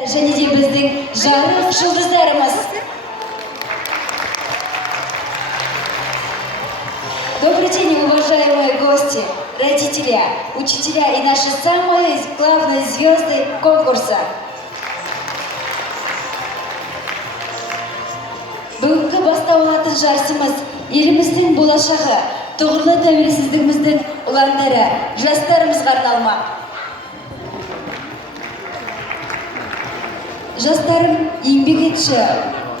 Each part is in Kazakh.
Және де біздің жарық жұлдыздарымыз. Добрый день, уважаемые гости, родители, учителя и наши самые главные звезды конкурса. Бүгінгі басталатын жарысымыз еліміздің болашағы, тұғырлы тәуелсіздігіміздің ұландары, жастарымызға арналмақ. Жастарым, еңбек етші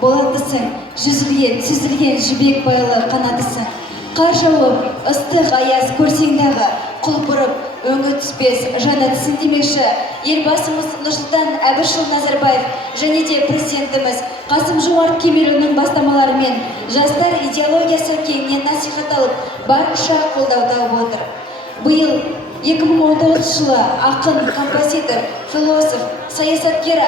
болатысың, жүзілген, сүзілген жібек байлы қанатысың. Қар жауып, ыстық аяз көрсеңдағы, құлпырып, өңі түспес жанатысың демекші, елбасымыз Нұрсұлтан Әбішұлы Назарбаев және де президентіміз Қасым-Жомарт Кемелұлының бастамаларымен жастар идеологиясы кеңінен насихатталып, барынша қолдау тауып отыр. Биыл 2019 жылы ақын, композитор, философ, саясаткер,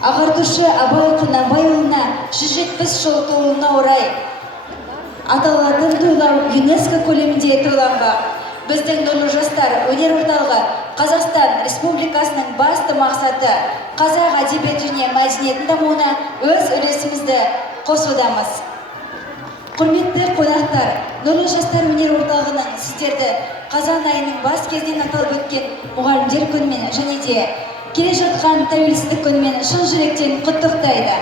ағартушы Абай Құнанбайұлына 170 жыл толуына орай аталатын тойлау ЮНЕСКО көлемінде тойланбақ. Біздің нұрлы жастар өнер орталығы Қазақстан Республикасының басты мақсаты қазақ әдебиет және мәдениетін дамуына өз үлесімізді қосудамыз. Құрметті қонақтар, нұрлы жастар өнер орталығының сіздерді қазан айының бас кезінен аталып өткен мұғалімдер күнімен және де келе жатқан тәуелсіздік күнімен шын жүректен құттықтайды.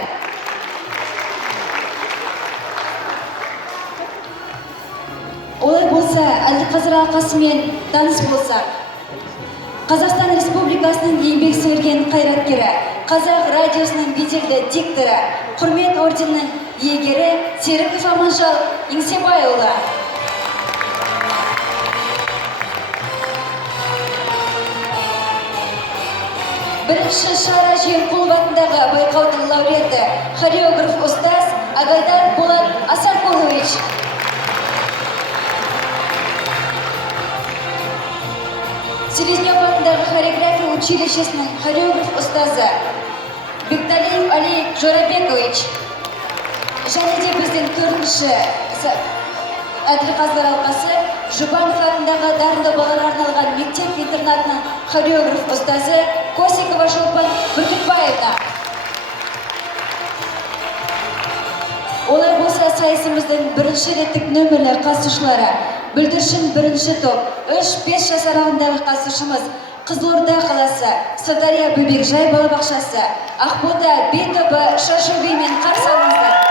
Олай болса, Әділқазыр алқасымен таныс болсақ. Қазақстан Республикасының еңбек сіңірген қайраткері, Қазақ радиосының беделді дикторы, құрмет орденінің иегері Серіков Аманжол Еңсебайұлы. Бірінші Шара Жиенқұлов атындағы байқаудың лауреаты, хореограф ұстаз Агайдар Болат Асанқұлович. Селезнев атындағы хореография училищесінің хореограф ұстазы Бекталиев Али Жорабекович. Және де біздің төртінші Әділқазылар алқасы Жұбанов атындағы дарынды балаларға арналған мектеп-интернатының хореограф ұстазы Косикова Шолпан Бүркітбаевна. Олай болса, сайысымыздың бірінші реттік нөмірлі қатысушылары бүлдіршін бірінші топ 3-5 жас аралығындағы қатысушымыз Қызылорда қаласы, Сырдария Бөбекжай балабақшасы, Ақбота Би тобы шашу биімен қарсы алыңыздар.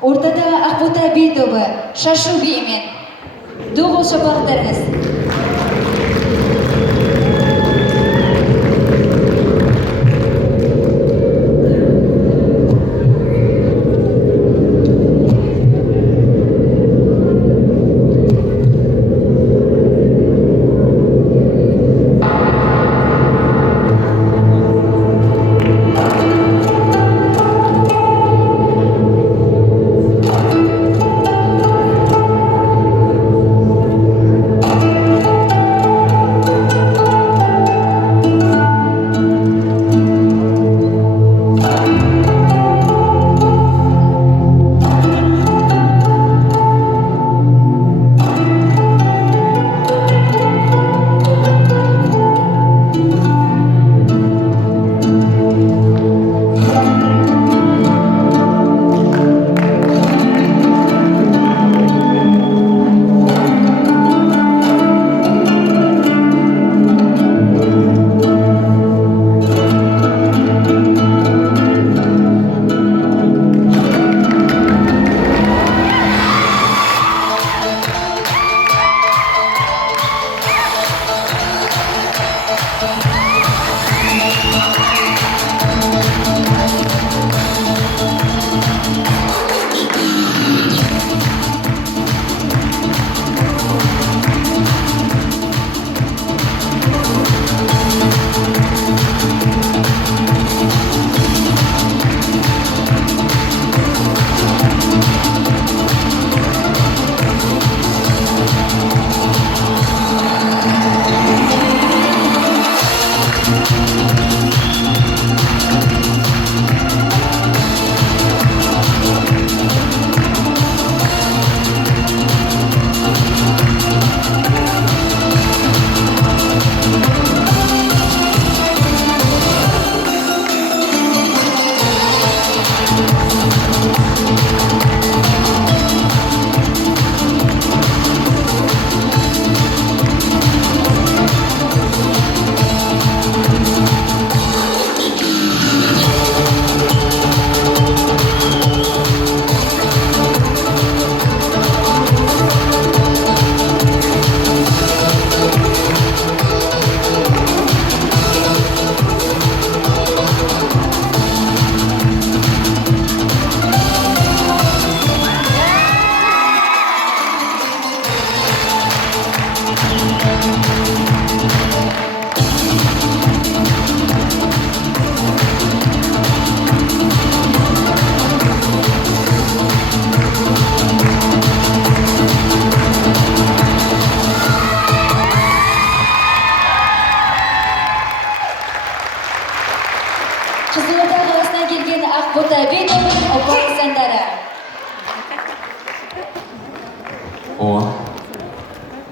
Ортада Ақбота Би тобы шашу биімен доғыл шапалақтарыңыз.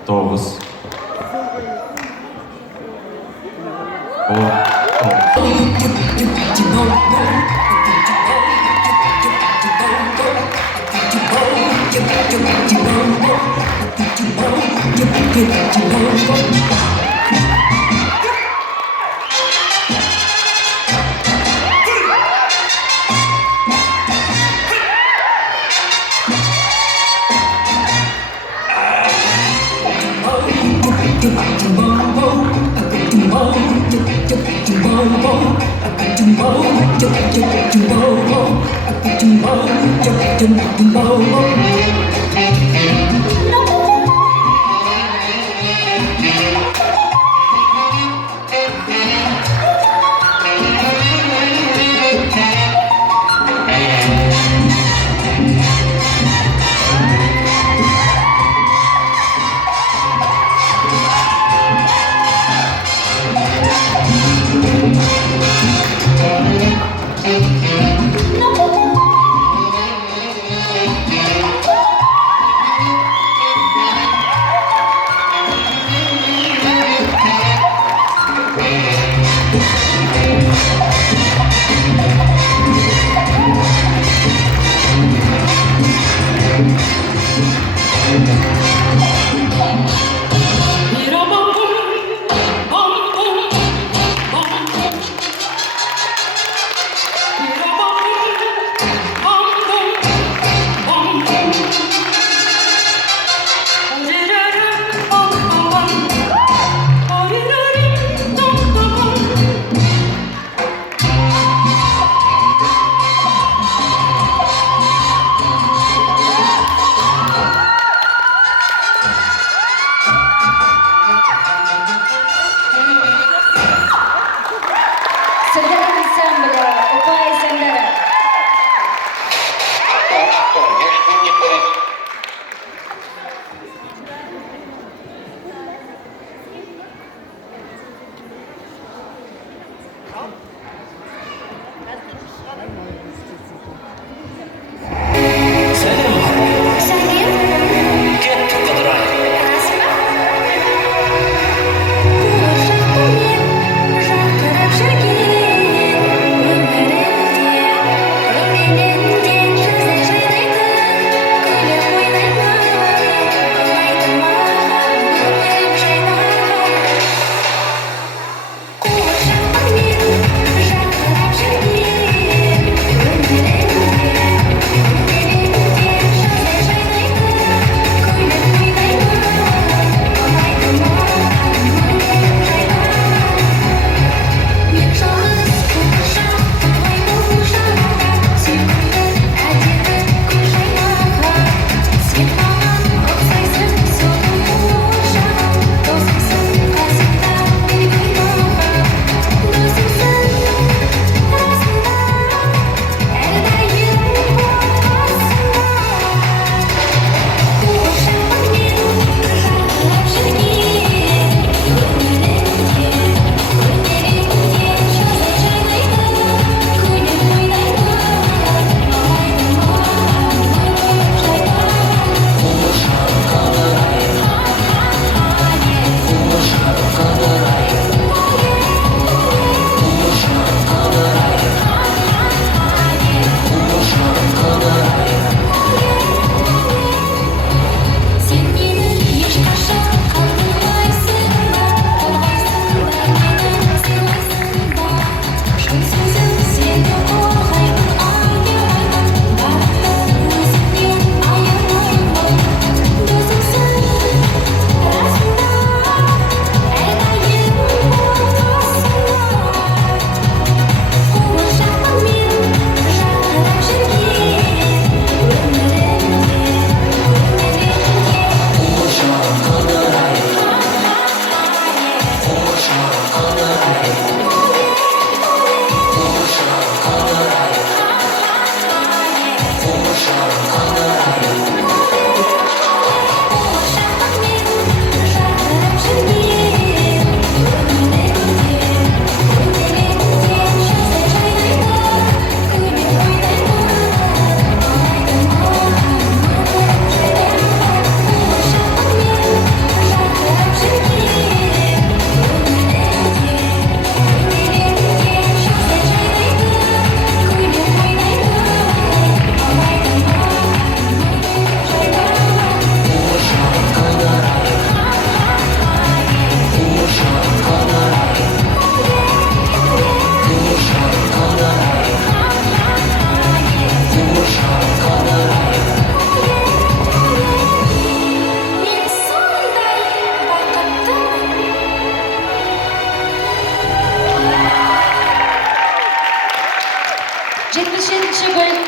9 10 9 No.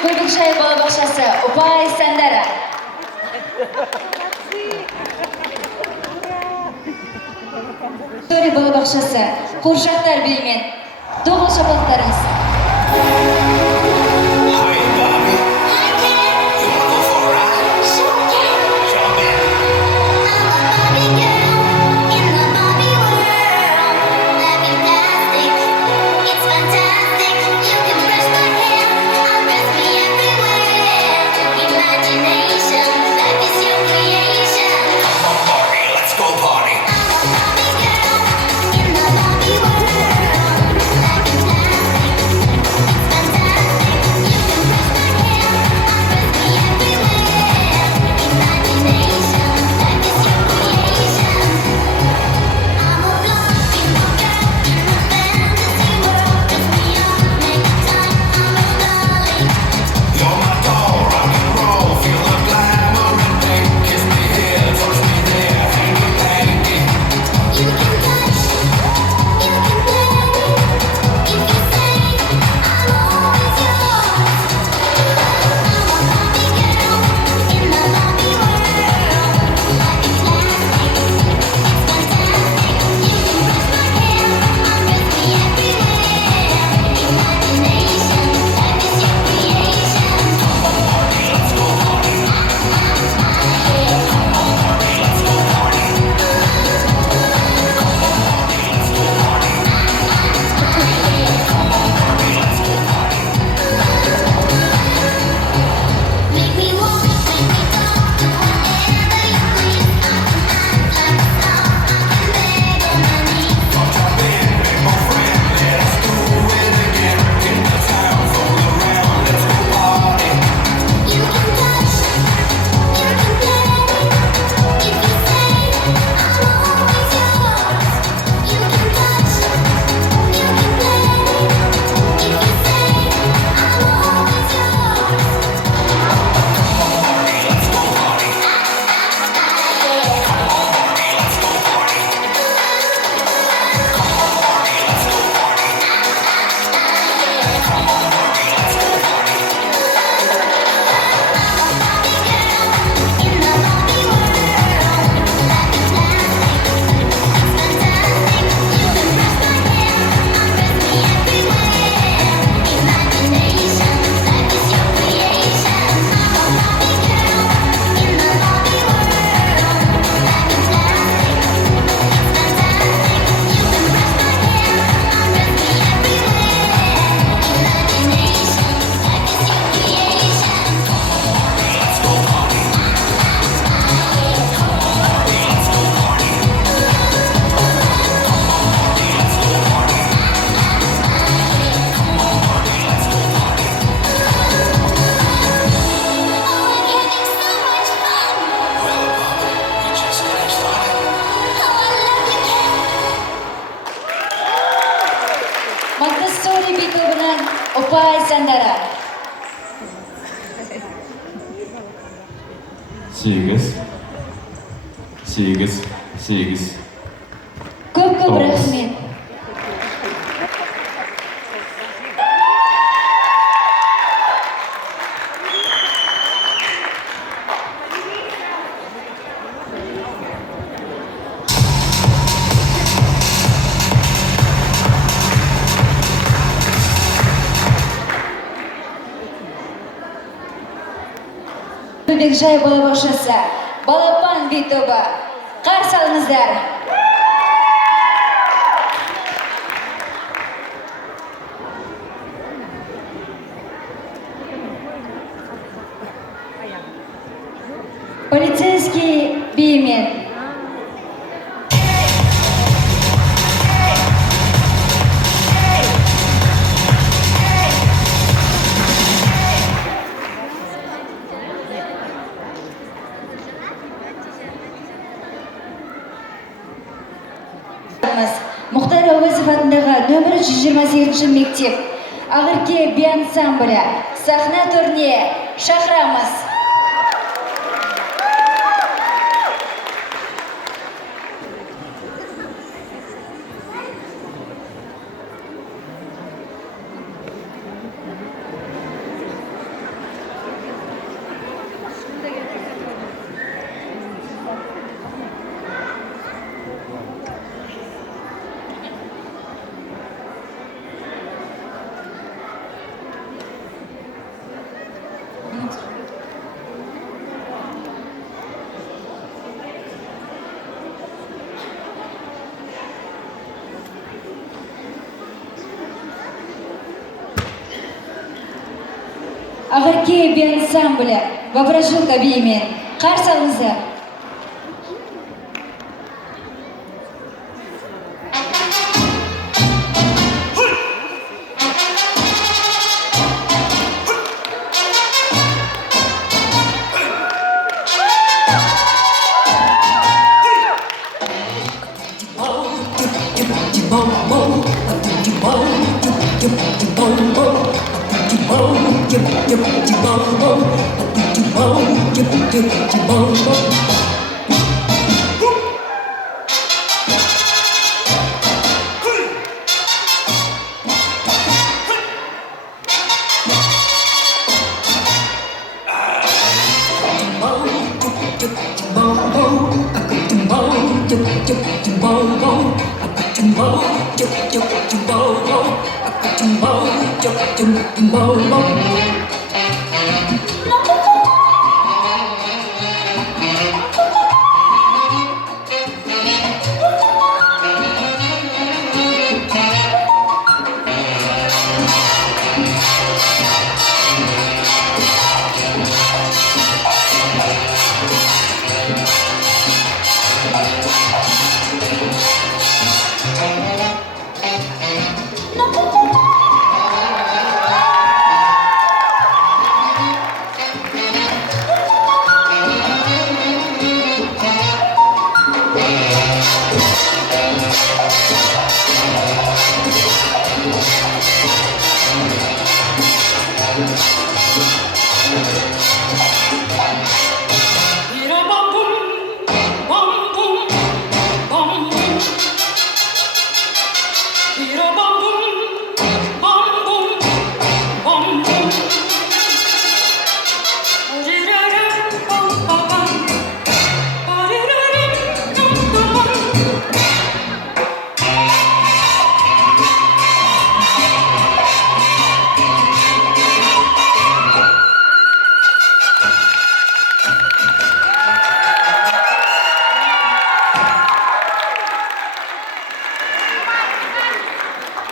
Көбекжай балабақшасы ұпай сандары. Тори балабақшасы қуыршақтар биімен доғыл шапалақтарыңыз. Hi, Bobby. You wanna go for a ride? Jump in. Barbie, let's go party. You're my doll, rock and roll, feel the glamour and pink. Kiss me here, touch me there, hanky panky. You can touch, you can play. If you say I'm always yours, I'm a Barbie girl in the Barbie world. Life is plastic, it's fantastic. You can brush my hair, undress me everywhere. Imagination, life is your creation. Barbie, let's go party. Make me walk, make me talk, do whatever you please. I can act like a star, I can beg on my knees. Come jump in, make my friend, let us do it again. In the town, roll around, let's go party. You can touch, you can play. If you say I'm always yours, you can touch, you can play. If you say I'm always yours. Barbie, let's go party. Barbie, let's go party. Barbie, let's go party. Barbie, let's go party. In the Barbie world, life is plastic, it's fantastic. You can brush my hair, undress me everywhere. Imagination, life is your creation. I'm a Barbie girl in the Barbie world. Life is plastic, it's fantastic. You can brush my hair, undress me everywhere. Imagination, life is your creation. Let's go party. Barbie, let's go party. Barbie, let's go party. Barbie, let's go party. Oh, I'm having so much fun. Well, Bobby, we just getting started. Oh, I love you, Ken. Монтессори би тобынан ұпай сандары. 8. Көп Тоғыз. рахмет. Көбекжай балабақшасы балапан би тобы. Қарсы алыңыздар. Полицейский биімен. Мұхтар Әуезов атындағы нөмірі 128 мектеп Ақерке би ансамблі сахна төріне шақырамыз. Ағырке би ансамблі Воображилка биімен қарсы алыңыздар.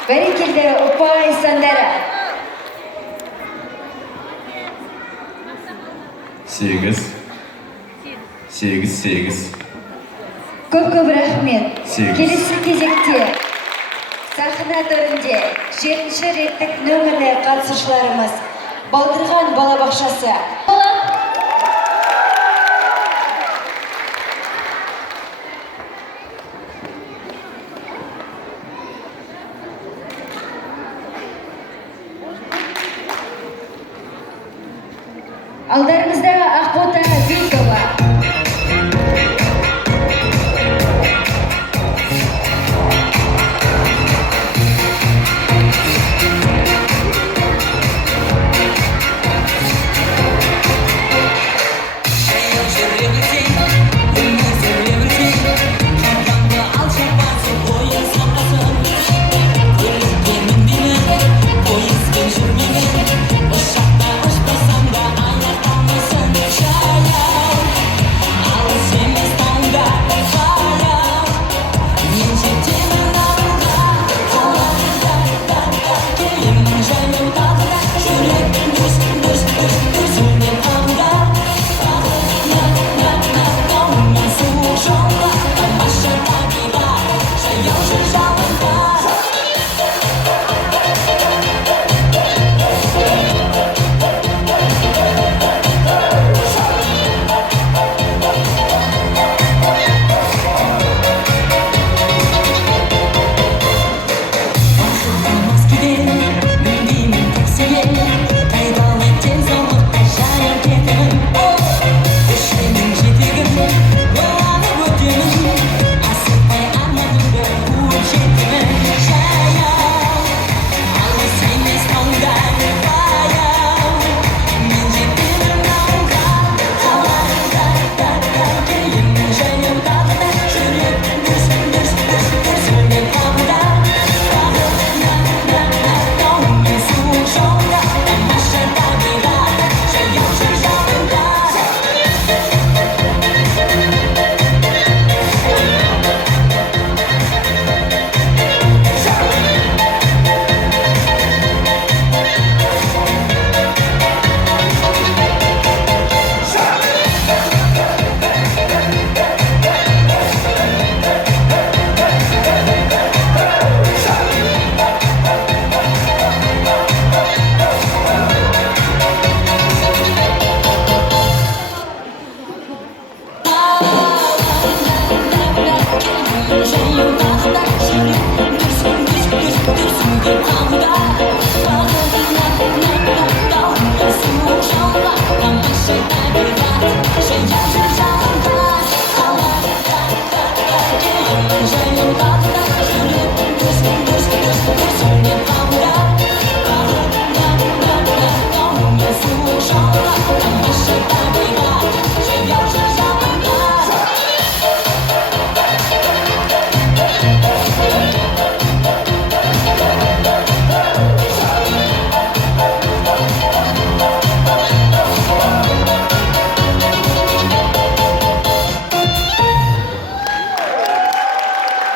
Бәрекелді ұпай сандары. 8 8 Көп рахмет. Сегіз. Келесі кезекте сахна төрінде 7-ші реттік нөмірлі қатысушыларымыз Балдырған балабақшасы. Алдарыңыздағы Ақбота Бекова. Ошақта ұшпасам да аяқтамас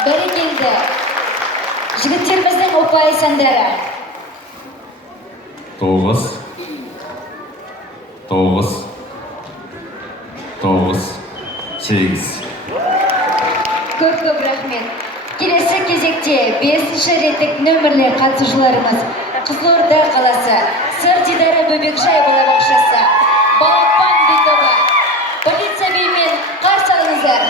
Бәрекелді. Жігіттеріміздің ұпай сандары. 9 9 9 8 Көп рахмет. Келесі кезекте 5-ші реттік нөмірлі қатысушыларымыз Қызылорда қаласы Сыр Дидары Бөбекжай балабақшасы Балапан би тобы. Полиция биімен қарсы алыңыздар.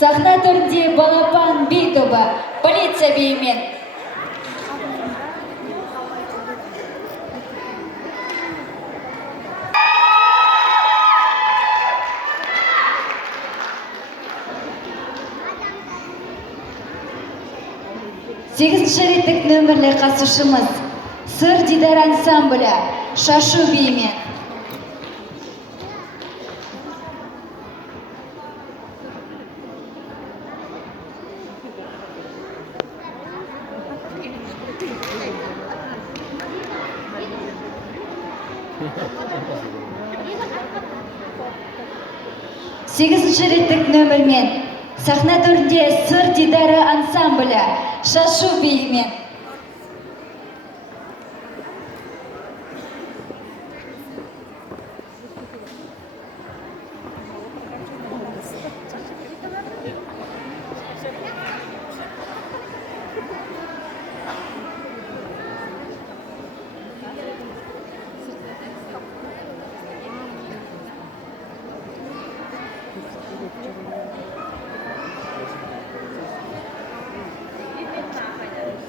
Сахна төрінде Балапан би тобы. Полиция биімен. Сегізінші реттік нөмірлі қатысушымыз Сыр Дидар ансамблі Шашу биімен. Сегізінші реттік нөмірмен сахна төрінде Сыр Дидары ансамблі Шашу биімен.